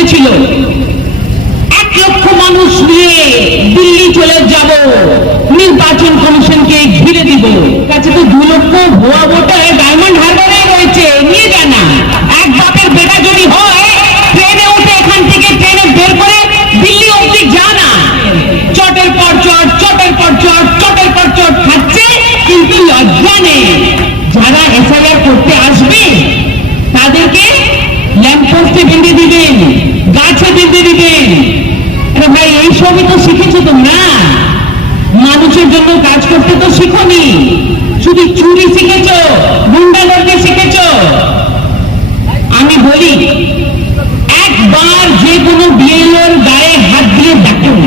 বলেছিল এক লক্ষ মানুষ নিয়ে দিল্লি চলে যাব। নির্বাচন কমিশনকে ঘিরে দিব। কাছে তো দু লক্ষ ভুয়া ভোটার ডায়মন্ড হারবারে রয়েছে। নিয়ে যা না। এক বাপের বেটা যদি হয়, ট্রেনে উঠে এখান থেকে ট্রেনে বের করে দিল্লি অবধি যা না। চটের পর চট, চটের পর চট, চটের পর চট খাচ্ছে, কিন্তু লজ্জা নেই। যারা এফআইআর করতে আসবে, তাদেরকে ল্যাম্পপোস্টে বেঁধে দিবেন গাছে বেঁধে দিবেন আরে ভাই এই সবই তো শিখেছো তোমরা মানুষের জন্য কাজ করতে তো শিখোনি শুধু চুরি শিখেছো গুন্ডাগর্দি শিখেছো আমি বলি একবার যে কোনো বিএলওর গায়ে হাত দিয়ে দেখুন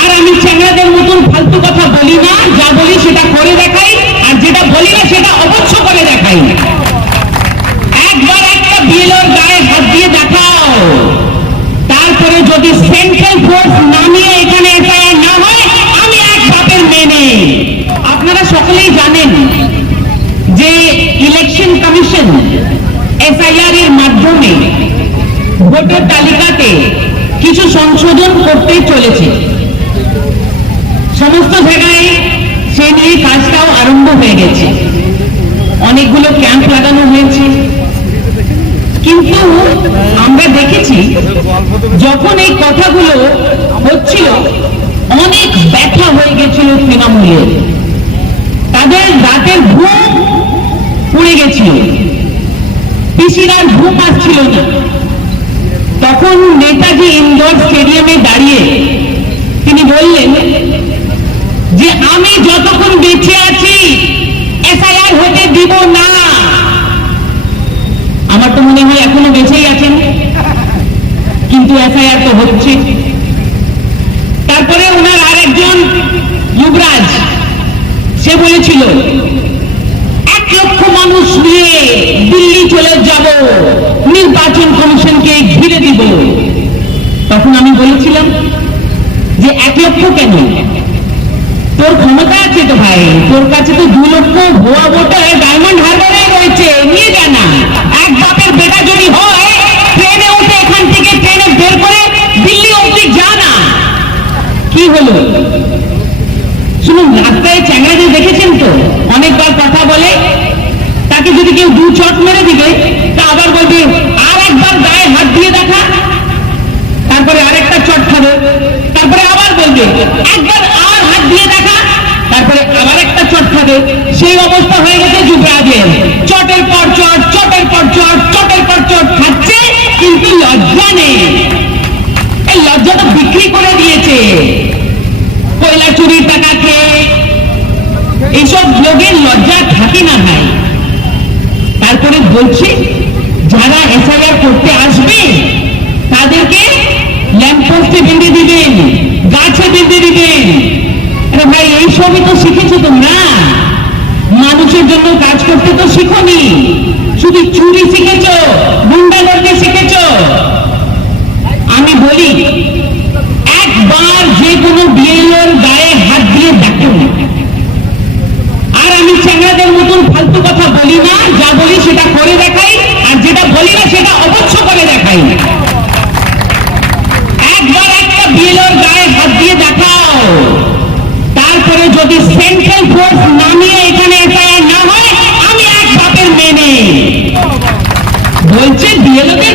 আর আমি চ্যাংড়াদের মতন ফালতু কথা বলি না যা বলি সেটা করে দেখাই আর যেটা বলি না সেটা অবশ্য করে দেখাই একবার একটা বিএলওর গায়ে হাত দিয়ে দেখাও তারপরে যদি সেন্ট্রাল ফোর্স নামিয়ে এখানে এফআইআর না হয় আমি এক বাপের মেনে আপনারা সকলেই জানেন যে ইলেকশন কমিশন এসআইআর এর মাধ্যমে ভোটার তালিকাতে কিছু সংশোধন করতে চলেছে। সমস্ত জায়গায় সে নিয়ে কাজটাও আরম্ভ হয়ে গেছে। অনেকগুলো ক্যাম্প লাগানো হয়েছে। কিন্তু আমরা দেখেছি, যখন এই কথাগুলো হচ্ছিল, অনেক ব্যথা হয়ে গেছিল তৃণমূলের। তাদের রাতের ঘুম উড়ে গেছিল। পিসিরার ঘুম আসছিল না। তখন নেতাজি ইন্ডোর স্টেডিয়ামে দাঁড়িয়ে তিনি বললেন যে, আমি যতক্ষণ বেঁচে আছি, এসআইআর হতে দিব না। আমার তো মনে হয় এখনও বেঁচেই আছেন। কিন্তু এফআইআর তো হচ্ছে। তারপরে ওনার আরেকজন যুবরাজ সে বলেছিল, এক লক্ষ মানুষ নিয়ে দিল্লি চলে যাব, নির্বাচন কমিশনকে ঘিরে দিব। তখন আমি বলেছিলাম যে, এক লক্ষ কেন? তোর ক্ষমতা আছে তো ভাই, তোর কাছে তো দু লক্ষ ভুয়া ভোটার ডায়মন্ড হারবারে রয়েছে, নিয়ে যা না। এক বাপের বেটা যদি হয়, ট্রেনে উঠে এখান থেকে ট্রেনে বের করে দিল্লি অবধি যা না। কি হলো? শুনুন রাস্তায় চ্যাংড়াদের দেখেছেন তো? অনেকবার কথা বলে, তাকে যদি কেউ দু চট মেরে দিবে, তা আবার বলবে, আর একবার গায়ে হাত দিয়ে দেখা। তারপরে আরেকটা চট খাবে, তারপরে আবার বলবে, একবার আর হাত দিয়ে দেখা। তারপরে আবার একটা চট খাবে। সেই অবস্থা হয়ে গেছে যুবরাজের। চটের পর চট, চটের পর চট, চটের পর চট খাচ্ছে কিন্তু লজ্জা নেই। এই লজ্জাটা বিক্রি করে দিয়েছে। কয়লা চুরির টাকা এইসব লোকের লজ্জা থাকে না ভাই। তারপরে বলছে, যারা এফআইআর করতে আসবে, তাদেরকে ল্যাম্পপোস্টে বেঁধে দিবেন, গাছে বেঁধে দিবেন। আরে ভাই, এইসবই তো শিখেছো তোমরা। মানুষের জন্য কাজ করতে তো শিখোনি। শুধু চুরি শিখেছো গুন্ডাগর্দি শিখেছো আমি বলি একবার যে কোনো বিএলওর গায়ে হাত দিয়ে দেখুন আর আমি চ্যাংড়াদের মতন ফালতু কথা বলি না যা বলি সেটা করে দেখাই আর যেটা বলি না সেটা অবশ্য করে দেখাই একবার একটা বিএলওর গায়ে হাত দিয়ে দেখাও তারপরে যদি সেন্ট্রাল ফোর্স নামিয়ে এখানে এফআইআর না হয় আমি এক বাপের মেনে বলছে বিএলওদের